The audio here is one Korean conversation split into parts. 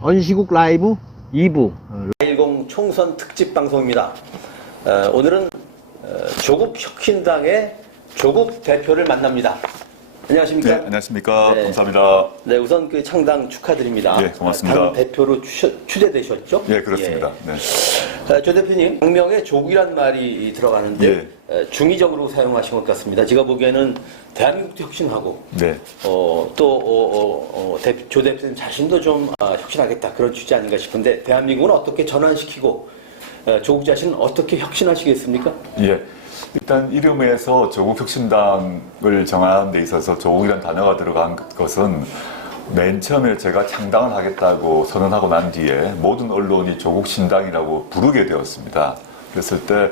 언시국 라이브 2부 4.10 총선 특집 방송입니다. 오늘은 조국 혁신당의 조국 대표를 만납니다. 안녕하십니까? 네, 안녕하십니까? 네. 감사합니다. 네, 우선 그 창당 축하드립니다. 예, 고맙습니다. 당 대표로 추대되셨죠? 예, 그렇습니다. 예. 네. 조 대표님, 당명에 조국이란 말이 들어가는데 중의적으로 사용하신 것 같습니다. 제가 보기에는 대한민국도 혁신하고 네. 조 대표님 자신도 좀 혁신하겠다 그런 취지 아닌가 싶은데 대한민국은 어떻게 전환시키고 조국 자신은 어떻게 혁신하시겠습니까? 예. 일단 이름에서 조국혁신당을 정하는 데 있어서 조국이라는 단어가 들어간 것은 맨 처음에 제가 창당을 하겠다고 선언하고 난 뒤에 모든 언론이 조국신당이라고 부르게 되었습니다. 그랬을 때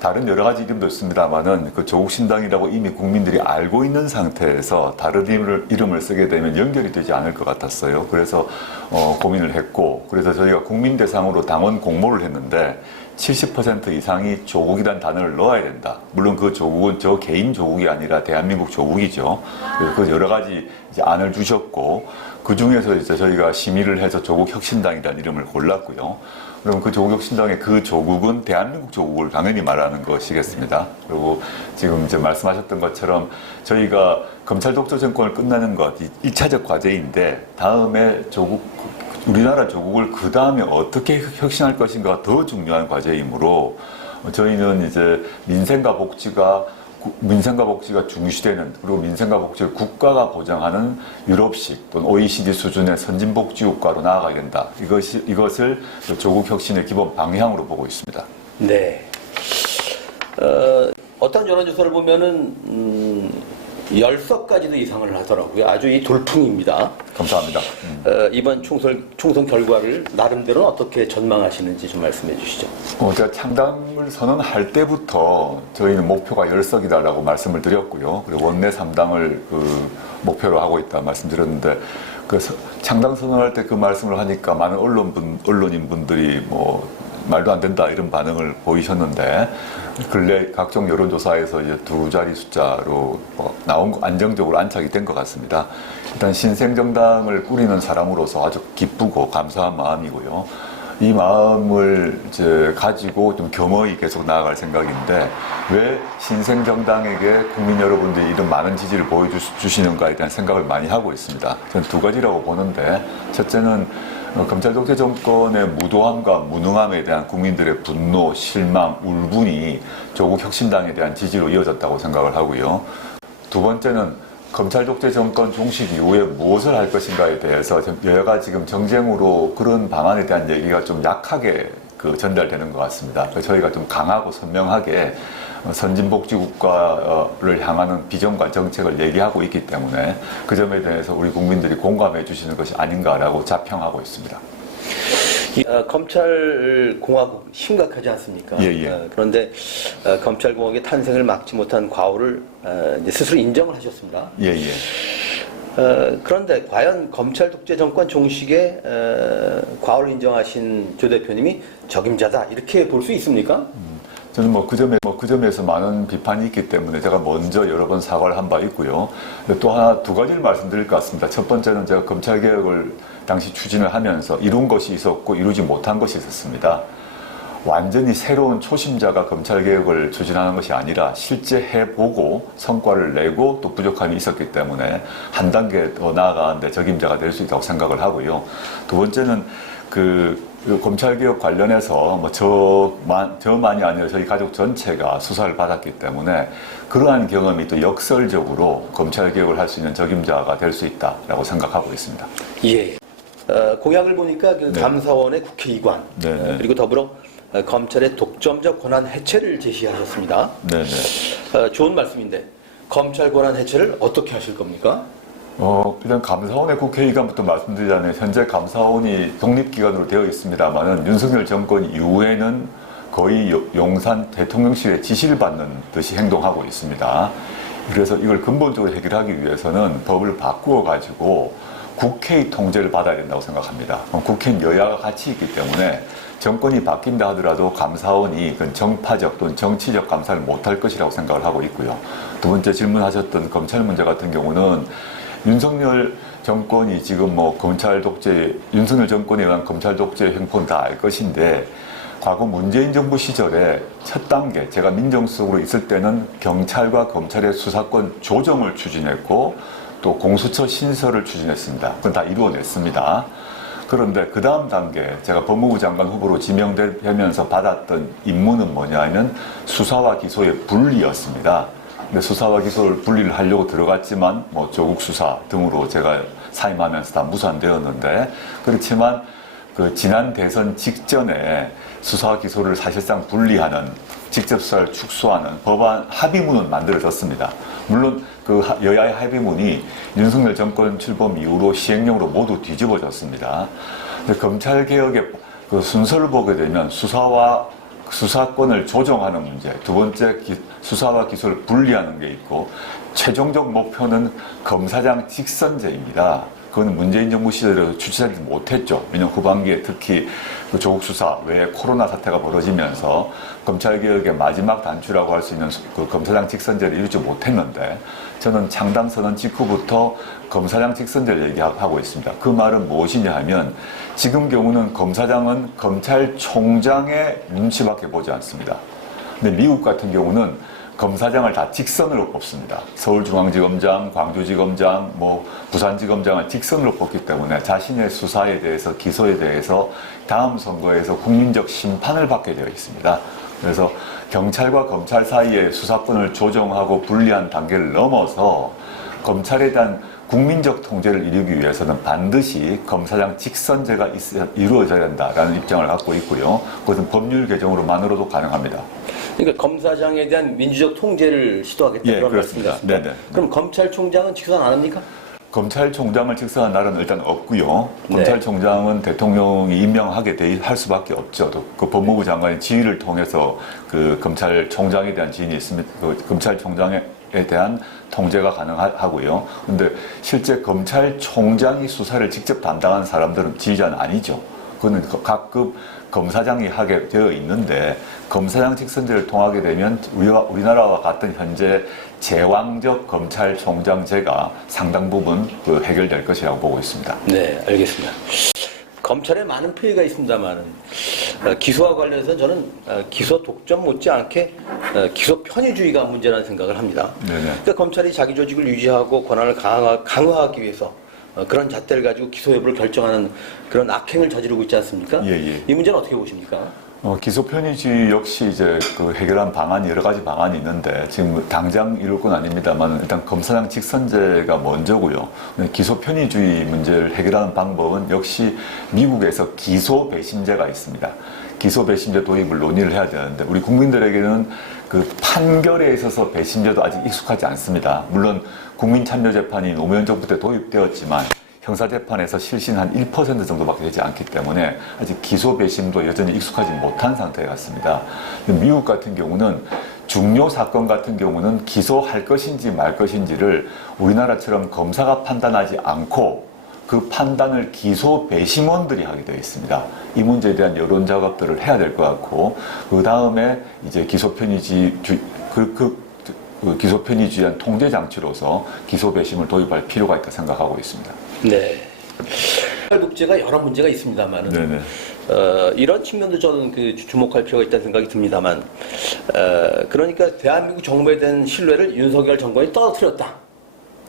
다른 여러 가지 이름도 있습니다만은 그 조국신당이라고 이미 국민들이 알고 있는 상태에서 다른 이름을 쓰게 되면 연결이 되지 않을 것 같았어요. 그래서 고민을 했고, 그래서 저희가 국민 대상으로 당원 공모를 했는데 70% 이상이 조국이란 단어를 넣어야 된다. 물론 그 조국은 저 개인 조국이 아니라 대한민국 조국이죠. 그래서 그 여러 가지 이제 안을 주셨고, 그 중에서 이제 저희가 심의를 해서 조국혁신당이라는 이름을 골랐고요. 그럼 그 조국혁신당의 그 조국은 대한민국 조국을 당연히 말하는 것이겠습니다. 그리고 지금 이제 말씀하셨던 것처럼 저희가 검찰 독재 정권을 끝내는 것, 1차적 과제인데 다음에 우리나라 조국을 그 다음에 어떻게 혁신할 것인가가 더 중요한 과제이므로 저희는 이제 민생과 복지가 중시되는, 그리고 민생과 복지를 국가가 보장하는 유럽식 또는 OECD 수준의 선진복지 국가로 나아가야 된다. 이것을 조국 혁신의 기본 방향으로 보고 있습니다. 네. 어떤 여론조사를 보면은 10석까지도 이상을 하더라고요. 아주 이 돌풍입니다. 감사합니다. 이번 총선 결과를 나름대로는 어떻게 전망하시는지 좀 말씀해 주시죠. 제가 창당을 선언할 때부터 저희는 목표가 10석이다라고 말씀을 드렸고요. 그리고 원내 3당을 목표로 하고 있다 말씀드렸는데, 창당 선언할 때 그 말씀을 하니까 많은 언론인분들이 말도 안 된다 이런 반응을 보이셨는데, 근래 각종 여론조사에서 이제 두 자리 숫자로 안정적으로 안착이 된 것 같습니다. 일단 신생정당을 꾸리는 사람으로서 아주 기쁘고 감사한 마음이고요. 이 마음을 이제 가지고 좀 겸허히 계속 나아갈 생각인데, 왜 신생정당에게 국민 여러분들이 이런 많은 지지를 보여주시는가에 대한 생각을 많이 하고 있습니다. 저는 두 가지라고 보는데, 첫째는 검찰 독재 정권의 무도함과 무능함에 대한 국민들의 분노, 실망, 울분이 조국 혁신당에 대한 지지로 이어졌다고 생각을 하고요. 두 번째는 검찰 독재 정권 종식 이후에 무엇을 할 것인가에 대해서 여야가 지금 정쟁으로 그런 방안에 대한 얘기가 좀 약하게 전달되는 것 같습니다. 그래서 저희가 좀 강하고 선명하게 선진복지국가를 향하는 비전과 정책을 얘기하고 있기 때문에 그 점에 대해서 우리 국민들이 공감해 주시는 것이 아닌가라고 자평하고 있습니다. 검찰공화국 심각하지 않습니까? 예. 그런데 검찰공화국의 탄생을 막지 못한 과오를 이제 스스로 인정을 하셨습니다. 예. 그런데 과연 검찰 독재 정권 종식의 과오를 인정하신 조 대표님이 적임자다 이렇게 볼 수 있습니까? 저는 그 점에서 많은 비판이 있기 때문에 제가 먼저 여러 번 사과를 한 바 있고요. 또 두 가지를 말씀드릴 것 같습니다. 첫 번째는 제가 검찰개혁을 당시 추진을 하면서 이룬 것이 있었고 이루지 못한 것이 있었습니다. 완전히 새로운 초심자가 검찰개혁을 추진하는 것이 아니라 실제 해보고 성과를 내고 또 부족함이 있었기 때문에 한 단계 더 나아가는데 적임자가 될 수 있다고 생각을 하고요. 두 번째는 검찰개혁 관련해서 저만이 아니라 저희 가족 전체가 수사를 받았기 때문에 그러한 경험이 또 역설적으로 검찰개혁을 할 수 있는 적임자가 될 수 있다라고 생각하고 있습니다. 예. 공약을 보니까 감사원의 국회의관 그리고 더불어 검찰의 독점적 권한 해체를 제시하셨습니다. 좋은 말씀인데 검찰 권한 해체를 어떻게 하실 겁니까? 일단 감사원의 국회의관부터 말씀드리자면 현재 감사원이 독립기관으로 되어 있습니다만은 윤석열 정권 이후에는 거의 용산 대통령실의 지시를 받는 듯이 행동하고 있습니다. 그래서 이걸 근본적으로 해결하기 위해서는 법을 바꾸어 가지고 국회의 통제를 받아야 된다고 생각합니다. 국회는 여야가 같이 있기 때문에 정권이 바뀐다 하더라도 감사원이 정파적 또는 정치적 감사를 못할 것이라고 생각을 하고 있고요. 두 번째 질문하셨던 검찰 문제 같은 경우는 윤석열 정권이 지금 뭐 검찰 독재, 윤석열 정권에 의한 검찰 독재 행포는 다 알 것인데, 과거 문재인 정부 시절에 첫 단계, 제가 민정수석으로 있을 때는 경찰과 검찰의 수사권 조정을 추진했고, 또 공수처 신설을 추진했습니다. 그건 다 이루어냈습니다. 그런데 그 다음 단계, 제가 법무부 장관 후보로 지명되면서 받았던 임무는 뭐냐면 수사와 기소의 분리였습니다. 근데 수사와 기소를 분리를 하려고 들어갔지만 뭐 조국 수사 등으로 제가 사임하면서 다 무산되었는데, 그렇지만 그 지난 대선 직전에 수사와 기소를 사실상 분리하는, 직접 수사를 축소하는 법안 합의문은 만들어졌습니다. 물론 그 여야의 합의문이 윤석열 정권 출범 이후로 시행령으로 모두 뒤집어졌습니다. 검찰 개혁의 그 순서를 보게 되면 수사권을 조정하는 문제, 두 번째 수사와 기소를 분리하는 게 있고, 최종적 목표는 검사장 직선제입니다. 그건 문재인 정부 시절에도 추진하지 못했죠. 왜냐하면 후반기에 특히 그 조국 수사 외에 코로나 사태가 벌어지면서 검찰개혁의 마지막 단추라고 할 수 있는 그 검사장 직선제를 이루지 못했는데, 저는 창당 선언 직후부터 검사장 직선제를 얘기하고 있습니다. 그 말은 무엇이냐 하면, 지금 경우는 검사장은 검찰총장의 눈치밖에 보지 않습니다. 근데 미국 같은 경우는 검사장을 다 직선으로 뽑습니다. 서울중앙지검장, 광주지검장, 뭐 부산지검장을 직선으로 뽑기 때문에 자신의 수사에 대해서, 기소에 대해서 다음 선거에서 국민적 심판을 받게 되어 있습니다. 그래서 경찰과 검찰 사이의 수사권을 조정하고 분리한 단계를 넘어서 검찰에 대한 국민적 통제를 이루기 위해서는 반드시 검사장 직선제가 이루어져야 된다라는 입장을 갖고 있고요. 그것은 법률 개정으로만으로도 가능합니다. 그러니까 검사장에 대한 민주적 통제를 시도하겠다, 예, 그런 그렇습니다. 말씀이셨습니다. 네네. 그럼 검찰총장은 직선 안 합니까? 검찰총장을 직선한 날은 일단 없고요. 네. 검찰총장은 대통령이 임명하게 할 수밖에 없죠. 그 법무부 장관의 지휘를 통해서 그 검찰총장에 대한 지휘이 있습니다. 그 검찰총장에 대한 통제가 가능하고요. 근데 실제 검찰총장이 수사를 직접 담당한 사람들은 지휘자는 아니죠. 그거는 각급 검사장이 하게 되어 있는데, 검사장 직선제를 통하게 되면 우리나라와 같은 현재 제왕적 검찰총장제가 상당 부분 해결될 것이라고 보고 있습니다. 네, 알겠습니다. 검찰에 많은 피해가 있습니다만, 기소와 관련해서 저는 기소 독점 못지않게 기소 편의주의가 문제라는 생각을 합니다. 네네. 그러니까 검찰이 자기 조직을 유지하고 권한을 강화하기 위해서 그런 잣대를 가지고 기소 여부를 결정하는 그런 악행을 저지르고 있지 않습니까? 예, 예. 이 문제는 어떻게 보십니까? 기소 편의주의 역시 이제 그 해결한 방안이 여러 가지 방안이 있는데, 지금 당장 이룰 건 아닙니다만 일단 검사장 직선제가 먼저고요. 기소 편의주의 문제를 해결하는 방법은 역시 미국에서 기소 배심제가 있습니다. 기소 배심제 도입을 논의를 해야 되는데, 우리 국민들에게는 그 판결에 있어서 배심제도 아직 익숙하지 않습니다. 물론 국민참여재판이 노무현 정부 때 도입되었지만 형사재판에서 실신 한 1% 정도밖에 되지 않기 때문에 아직 기소 배심도 여전히 익숙하지 못한 상태 같습니다. 미국 같은 경우는 중요 사건 같은 경우는 기소할 것인지 말 것인지를 우리나라처럼 검사가 판단하지 않고 그 판단을 기소 배심원들이 하게 되어 있습니다. 이 문제에 대한 여론 작업들을 해야 될 것 같고, 그 다음에 이제 기소 편의주의한 통제 장치로서 기소 배심을 도입할 필요가 있다 생각하고 있습니다. 네. 독재가 여러 문제가 있습니다만, 네네. 이런 측면도 저는 주목할 필요가 있다는 생각이 듭니다만, 그러니까 대한민국 정부에 대한 신뢰를 윤석열 정권이 떨어뜨렸다.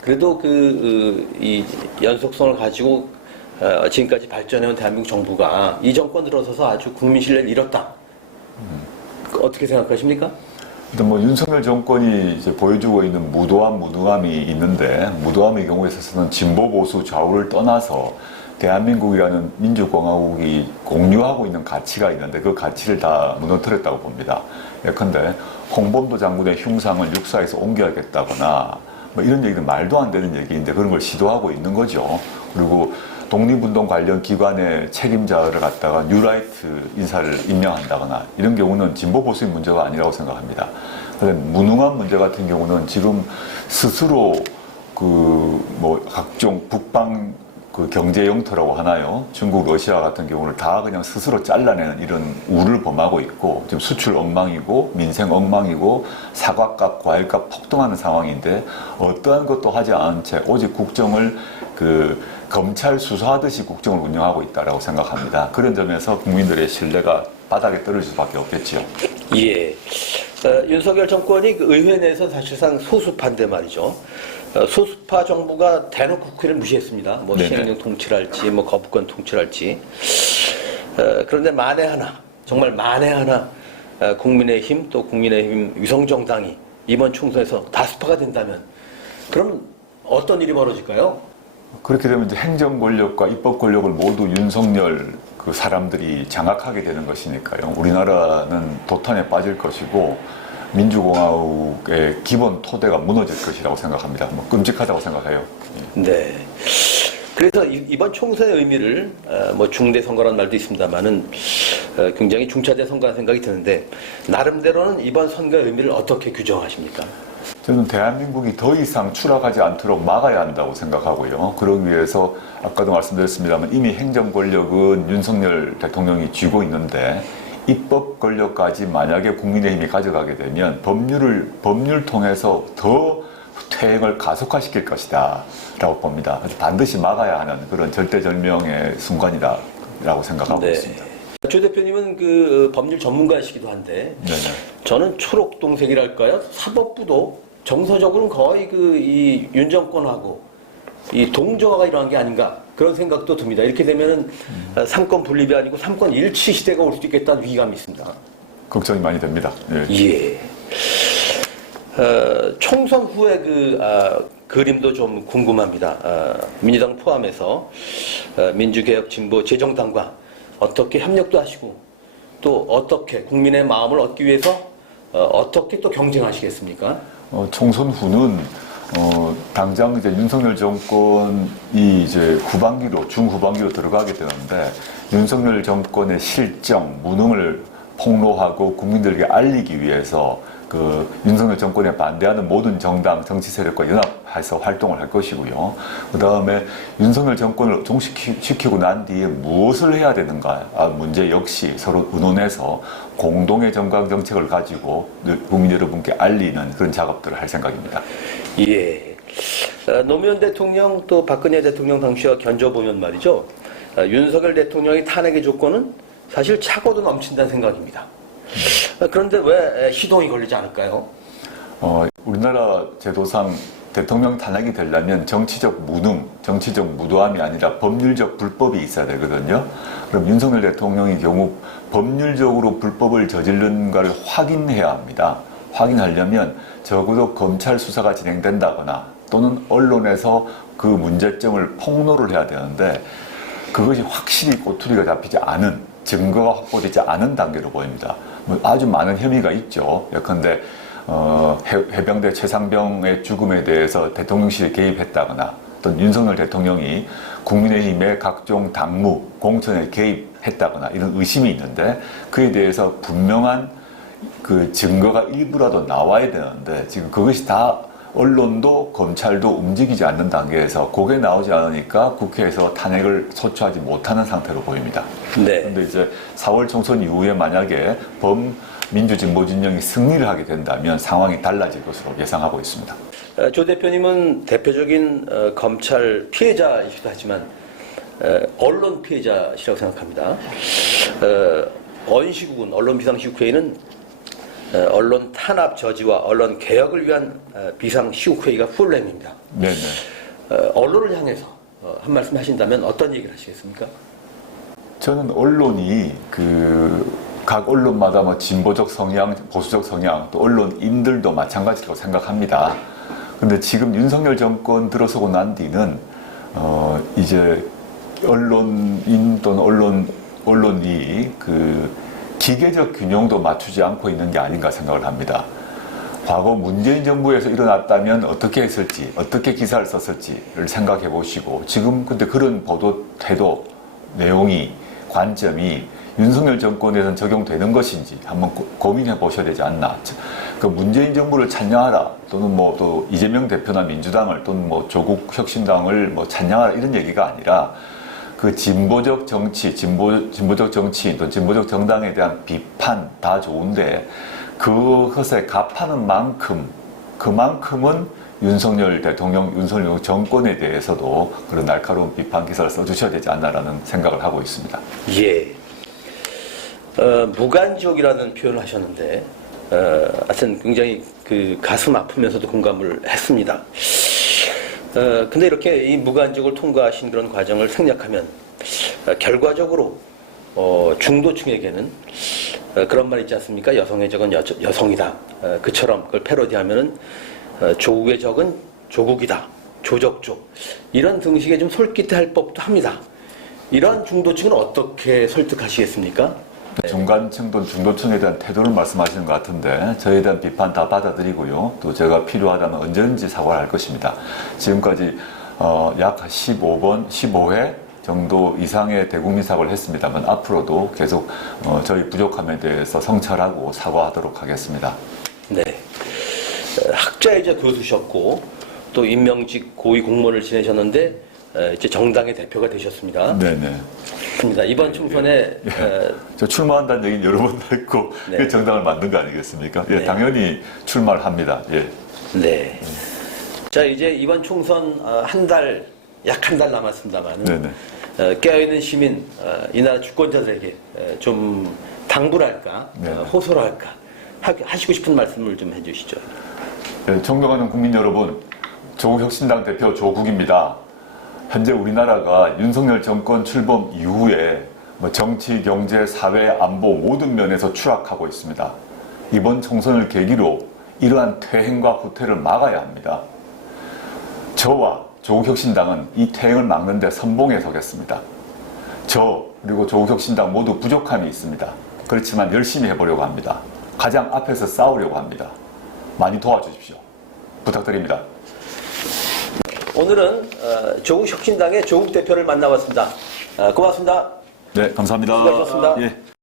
그래도 이 연속성을 가지고 지금까지 발전해온 대한민국 정부가 이 정권 들어서서 아주 국민 신뢰를 잃었다. 어떻게 생각하십니까? 일단 뭐 윤석열 정권이 이제 보여주고 있는 무도함이 있는데, 무도함의 경우에 있어서는 진보 보수 좌우를 떠나서 대한민국이라는 민주공화국이 공유하고 있는 가치가 있는데 그 가치를 다 무너뜨렸다고 봅니다. 예컨대 홍범도 장군의 흉상을 육사에서 옮겨야겠다거나 뭐 이런 얘기는 말도 안 되는 얘기인데 그런 걸 시도하고 있는 거죠. 그리고 독립운동 관련 기관의 책임자를 갖다가 뉴라이트 인사를 임명한다거나 이런 경우는 진보 보수의 문제가 아니라고 생각합니다. 그런데 무능한 문제 같은 경우는 지금 스스로 각종 북방 경제 영토라고 하나요? 중국, 러시아 같은 경우를 다 그냥 스스로 잘라내는 이런 우를 범하고 있고, 지금 수출 엉망이고 민생 엉망이고 사과값, 과일값 폭등하는 상황인데 어떠한 것도 하지 않은 채 오직 국정을 그 검찰 수사하듯이 국정을 운영하고 있다라고 생각합니다. 그런 점에서 국민들의 신뢰가 바닥에 떨어질 수밖에 없겠지요. 예. 윤석열 정권이 그 의회 내에서 사실상 소수파인데 말이죠. 소수파 정부가 대놓고 국회를 무시했습니다. 뭐 네네. 시행령 통치랄지, 뭐 거부권 통치랄지. 그런데 만에 하나, 정말 만에 하나, 국민의힘 또 국민의힘 위성정당이 이번 총선에서 다수파가 된다면, 그럼 어떤 일이 벌어질까요? 그렇게 되면 이제 행정 권력과 입법 권력을 모두 윤석열 그 사람들이 장악하게 되는 것이니까요. 우리나라는 도탄에 빠질 것이고 민주공화국의 기본 토대가 무너질 것이라고 생각합니다. 뭐 끔찍하다고 생각해요. 네. 그래서 이번 총선의 의미를 뭐 중대 선거라는 말도 있습니다만은 굉장히 중차대 선거라는 생각이 드는데, 나름대로는 이번 선거의 의미를 어떻게 규정하십니까? 저는 대한민국이 더 이상 추락하지 않도록 막아야 한다고 생각하고요. 그러기 위해서 아까도 말씀드렸습니다만 이미 행정 권력은 윤석열 대통령이 쥐고 있는데, 입법 권력까지 만약에 국민의힘이 가져가게 되면 법률 통해서 더 퇴행을 가속화시킬 것이다 라고 봅니다. 반드시 막아야 하는 그런 절대절명의 순간이라고 생각하고 있습니다. 조 대표님은 그 법률 전문가이시기도 한데, 네네. 저는 초록동색이랄까요? 사법부도 정서적으로는 거의 이 윤 정권하고 이 동조화가 일어난 게 아닌가, 그런 생각도 듭니다. 이렇게 되면은 삼권 분립이 아니고 삼권 일치 시대가 올 수도 있겠다는 위기감이 있습니다. 걱정이 많이 됩니다. 예. 총선 후에 그림도 좀 궁금합니다. 민주당 포함해서 민주개혁 진보 재정당과 어떻게 협력도 하시고, 또 어떻게 국민의 마음을 얻기 위해서 어떻게 또 경쟁하시겠습니까? 총선 후는 당장 이제 윤석열 정권이 이제 중후반기로 들어가게 되는데, 윤석열 정권의 실정, 무능을 폭로하고 국민들에게 알리기 위해서 그 윤석열 정권에 반대하는 모든 정당, 정치 세력과 연합해서 활동을 할 것이고요. 그 다음에 윤석열 정권을 종식시키고 난 뒤에 무엇을 해야 되는가 문제 역시 서로 의논해서 공동의 정강 정책을 가지고 국민 여러분께 알리는 그런 작업들을 할 생각입니다. 예. 노무현 대통령 또 박근혜 대통령 당시와 견줘보면 말이죠. 윤석열 대통령의 탄핵의 조건은 사실 차고도 넘친다는 생각입니다. 그런데 왜 시동이 걸리지 않을까요? 우리나라 제도상 대통령 탄핵이 되려면 정치적 무능, 정치적 무도함이 아니라 법률적 불법이 있어야 되거든요. 그럼 윤석열 대통령의 경우 법률적으로 불법을 저지른가를 확인해야 합니다. 확인하려면 적어도 검찰 수사가 진행된다거나 또는 언론에서 그 문제점을 폭로를 해야 되는데, 그것이 확실히 꼬투리가 잡히지 않은, 증거가 확보되지 않은 단계로 보입니다. 아주 많은 혐의가 있죠. 예컨대 해병대 최상병의 죽음에 대해서 대통령실이 개입했다거나, 또는 윤석열 대통령이 국민의힘의 각종 당무, 공천에 개입했다거나 이런 의심이 있는데, 그에 대해서 분명한 그 증거가 일부라도 나와야 되는데, 지금 그것이 다 언론도 검찰도 움직이지 않는 단계에서 그게 나오지 않으니까 국회에서 탄핵을 소추하지 못하는 상태로 보입니다. 네. 그런데 이제 4월 총선 이후에 만약에 민주진보 진영이 승리를 하게 된다면 상황이 달라질 것으로 예상하고 있습니다. 조 대표님은 대표적인 검찰 피해자이기도 하지만 언론 피해자시라고 생각합니다. 언시국은 언론비상시국회의는 언론 탄압 저지와 언론 개혁을 위한 비상시국회의가 풀네임입니다. 네네. 언론을 향해서 한 말씀 하신다면 어떤 얘기를 하시겠습니까? 저는 언론이 각 언론마다 뭐 진보적 성향, 보수적 성향, 또 언론인들도 마찬가지라고 생각합니다. 근데 지금 윤석열 정권 들어서고 난 뒤는 이제 언론인 또는 언론이 기계적 균형도 맞추지 않고 있는 게 아닌가 생각을 합니다. 과거 문재인 정부에서 일어났다면 어떻게 했을지, 어떻게 기사를 썼을지를 생각해 보시고, 지금 근데 그런 보도 태도, 내용이, 관점이 윤석열 정권에서는 적용되는 것인지 한번 고민해 보셔야 되지 않나. 그 문재인 정부를 찬양하라, 또는 뭐 또 이재명 대표나 민주당을, 또는 뭐 조국 혁신당을 뭐 찬양하라, 이런 얘기가 아니라 그 진보적 정치, 진보적 정치인, 또 진보적 정당에 대한 비판 다 좋은데, 그것에 값하는 만큼, 그만큼은 윤석열 대통령, 윤석열 정권에 대해서도 그런 날카로운 비판 기사를 써주셔야 되지 않나라는 생각을 하고 있습니다. 예. 무간지옥이라는 표현을 하셨는데, 하여튼 굉장히 그 가슴 아프면서도 공감을 했습니다. 근데 이렇게 이 무간지옥을 통과하신 그런 과정을 생략하면, 결과적으로, 중도층에게는 그런 말 있지 않습니까? 여성의 적은 여성이다. 그처럼 그걸 패러디하면은 조국의 적은 조국이다. 조적조. 이런 등식에 좀 솔깃할 법도 합니다. 이러한 중도층은 어떻게 설득하시겠습니까? 중간층 또는 중도층에 대한 태도를 말씀하시는 것 같은데 저에 대한 비판 다 받아들이고요. 또 제가 필요하다면 언제든지 사과를 할 것입니다. 지금까지 약 15회 정도 이상의 대국민 사과를 했습니다만 앞으로도 계속 저희 부족함에 대해서 성찰하고 사과하도록 하겠습니다. 네. 학자이자 교수셨고 또 임명직 고위 공무원을 지내셨는데 이제 정당의 대표가 되셨습니다. 네네. 그렇습니다. 이번 총선에 저 출마한다는 얘기는 여러 번 했고 네. 그 정당을 만든 거 아니겠습니까? 예, 네. 당연히 출마를 합니다. 예. 네. 자, 이제 이번 총선 약 한 달 남았습니다만 깨어있는 시민, 이 나라 주권자들에게 좀 당부를 할까, 호소를 할까, 하시고 싶은 말씀을 좀 해주시죠. 네, 존경하는 국민 여러분, 조국혁신당 대표 조국입니다. 현재 우리나라가 윤석열 정권 출범 이후에 정치, 경제, 사회, 안보 모든 면에서 추락하고 있습니다. 이번 총선을 계기로 이러한 퇴행과 후퇴를 막아야 합니다. 저와 조국혁신당은 이 퇴행을 막는 데 선봉에 서겠습니다. 저 그리고 조국혁신당 모두 부족함이 있습니다. 그렇지만 열심히 해보려고 합니다. 가장 앞에서 싸우려고 합니다. 많이 도와주십시오. 부탁드립니다. 오늘은 조국혁신당의 조국 대표를 만나봤습니다. 고맙습니다. 네, 감사합니다. 수고하셨습니다. 예.